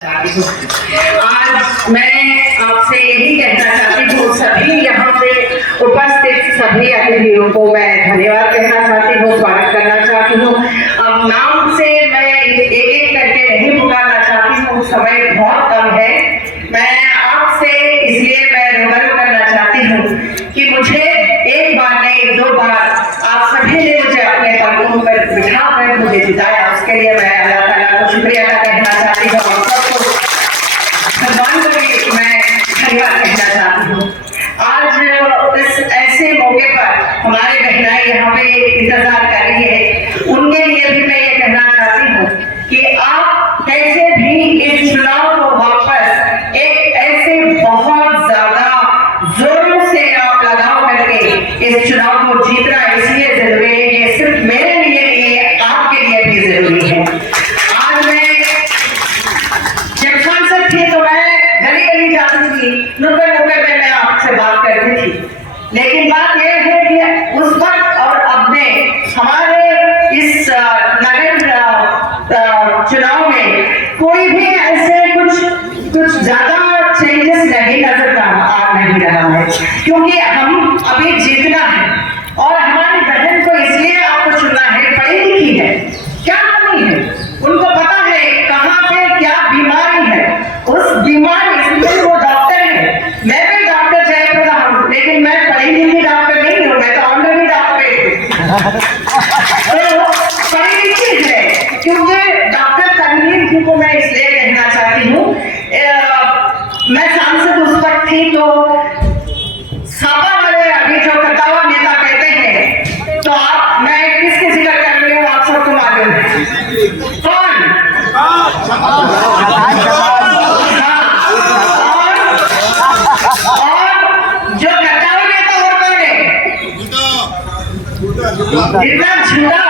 आज मैं आपसे यही कहना चाहती हूँ, सभी यहाँ पे उपस्थित सभी अतिथियों को मैं धन्यवाद कहना चाहती हूँ, स्वागत करना चाहती हूँ। अब नाम से मैं एक एक करके नहीं पुकारना चाहती हूँ, समय बहुत कम है। मैं आपसे इसलिए मैं रूबरू करना चाहती हूँ कि मुझे एक बार नहीं दो बार आप सभी ने मुझे अपने पलकों पर बिठा कर मुझे जिताया, उसके लिए मैं अल्लाह ताला को शुक्रिया अदा करना चाहती हूँ। मैं धन्यवाद कहना चाहती हूँ। आज इस ऐसे मौके पर हमारे बहनाएं यहाँ पे इंतजार कर रही है, उनके लिए भी मैं ये कहना चाहती हूँ कि आप कैसे भी इस चुनाव को वापस एक ऐसे बहुत ज्यादा जोरों से आप लगाव करके इस चुनाव को जीतना इसलिए जरूरी है, ये सिर्फ मेरे लिए नहीं आपके लिए भी जरूरी है। आज मैं जब सांसद थी तो मैं गली गली जाती थी, नुक्कड़ नुक्कड़ में मैं आपसे बात करती थी, लेकिन बात यह है कि उस वक्त और अब में हमारे इस नगर चुनाव में कोई भी ऐसे कुछ ज्यादा चेंजेस नहीं नजर आ नहीं रहा है, क्योंकि हम अभी जीतना है और हमारी बहन को इसलिए आपको चुनना है, पढ़ी लिखी है, क्या कमी है, उनको पता है कहाँ पे क्या बीमारी है, उस बीमारी इसलिए वो डॉक्टर है। मैं भी डॉक्टर जयप्रदा हूँ, लेकिन मैं पढ़ी लिखी डॉक्टर नहीं हूँ, मैं तो ऑनलाइन डॉक्टर तो पढ़ी लिखी है, क्योंकि डॉक्टर तनवीर जी को मैं इसलिए कहना चाहती हूँ, मैं सांसद उस वक्त थी तो सापा वाले अभी जो कटावा नेता कहते हैं, तो आप मैं किसकी जिक्र कर रही हूँ आप सबको मालूम है कौन? और जो कटावा नेता वो कौन है? इतना झूठा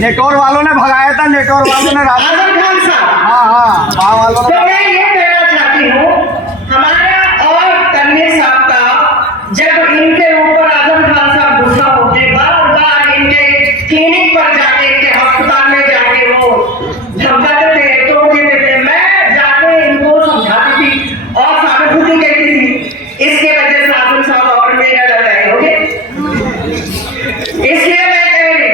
नेटवर्क वालों ने भगाया था, नेटवर्क वालों ने आजम खान साहब। वालों तो मैं ये कहना चाहती हूँ, हमारा और तनवीर साहब का जब इनके ऊपर आजम खान साहब गुस्सा होते, बार बार इनके क्लिनिक पर जाके, इनके अस्पताल में जाके वो धमकाते थे, तोड़ देते थे, मैं जाके इनको समझाती थी और सहानुभूति कहती थी, इसके वजह से आजम साहब डॉक्टर में लड़ रहे होंगे। इसलिए मैं कह रही,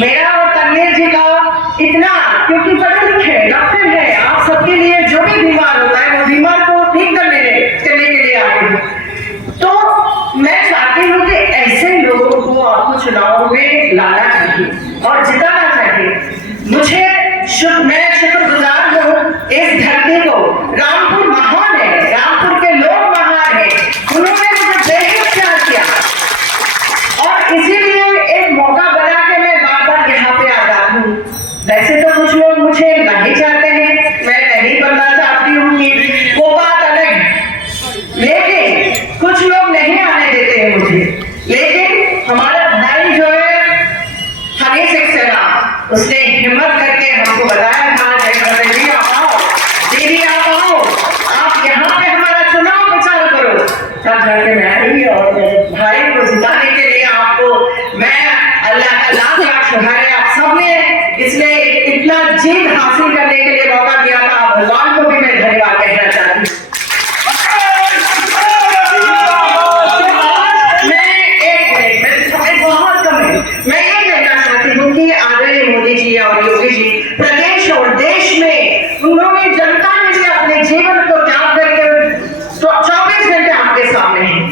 मेरा और तनवीर जी का इतना, क्योंकि पढ़े लिखे डॉक्टर है, आप सबके लिए जो भी बीमार होता है वो बीमार को ठीक करने के लिए आते हैं, तो मैं चाहती हूँ कि ऐसे लोगों को आपको चुनाव में लाना चाहिए और जिताना चाहिए। मैं शुक्रगुजार हूँ इस धरती को, रामपुर महान है, रामपुर के लोग महान है, उन्होंने मुझे बेहद प्यार किया और इसीलिए एक मौका बना के मैं बार बार यहाँ पे आ जाती हूँ। वैसे तो कुछ लोग मुझे नहीं चाहते हैं, मैं नहीं बनना चाहती हूँ कि वो बात अलग है, लेकिन कुछ लोग नहीं आने देते हैं मुझे। लेकिन हमारा भाई जो है हनीश सक्सेना, उसने हिम्मत करके हमको बताया था, दीदी आप आओ, दीदी आप आओ, आप यहाँ पे हमारा चुनाव प्रचार करो, तब जाके मैं आई और भाई को जिताने के लिए आपको मैं अल्लाह का लाख लाख शुक्र है, आप सबने इसलिए इतना जीत हासिल करने के लिए मौका दिया था, भगवान को भी मैं धन्यवाद कहना चाहती हूँ। मैं ये कहना चाहती हूँ कि आदरणीय मोदी जी और योगी जी प्रदेश और देश में उन्होंने, जनता ने भी अपने जीवन को त्याग करके 24 घंटे आपके सामने हैं।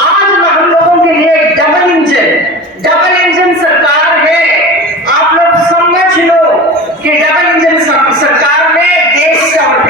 आज हम लोगों के लिए डबल इंजन सरकार है, आप लोग समझ लो कि डबल इंजन सरकार में देश और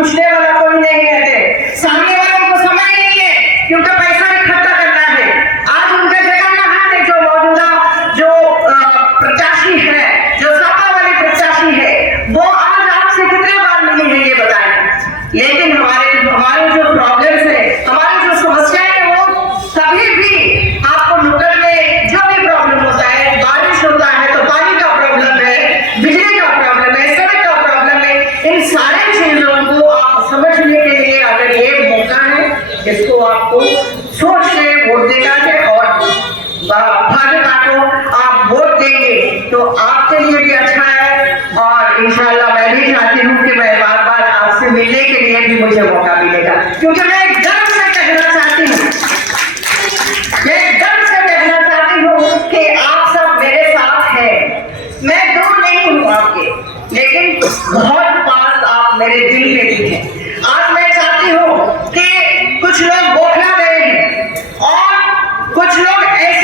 पूछने वाला कोई नहीं है, सामने वालों को समय नहीं है क्योंकि पैसा इकट्ठा करना है। आज उनके जगह यहाँ पे जो मौजूदा जो प्रत्याशी है, जो सपा वाली प्रत्याशी है, वो आज आपसे कितने बार मिली है ये बताएं। लेकिन हमारे जो प्रॉब्लम्स है, हमारी जो समस्याएं हैं, वो कभी भी आपको नुक्कड़ में जो भी प्रॉब्लम होता है, बारिश होता है तो पानी का प्रॉब्लम है, बिजली का प्रॉब्लम है, सड़क का प्रॉब्लम है, इन सारी चीजों को आप समझने के लिए अगर ये मौका है, इसको आपको सोच के वोट देना है। और भाजपा को आप वोट देंगे तो आपके लिए भी अच्छा है, और इंशाल्लाह मैं भी चाहती हूँ कि मैं बार बार आपसे मिलने के लिए भी मुझे मौका मिलेगा, क्योंकि मैं गर्व से कहना चाहती हूँ, मैं गर्व से कहना चाहती हूँ कि आप सब मेरे साथ हैं। मैं दूर नहीं हूँ आपके, लेकिन बहुत पास आप मेरे दिल में भी हैं। आज मैं चाहती हूँ कि कुछ लोग बौखला गए हैं और कुछ लोग ऐसे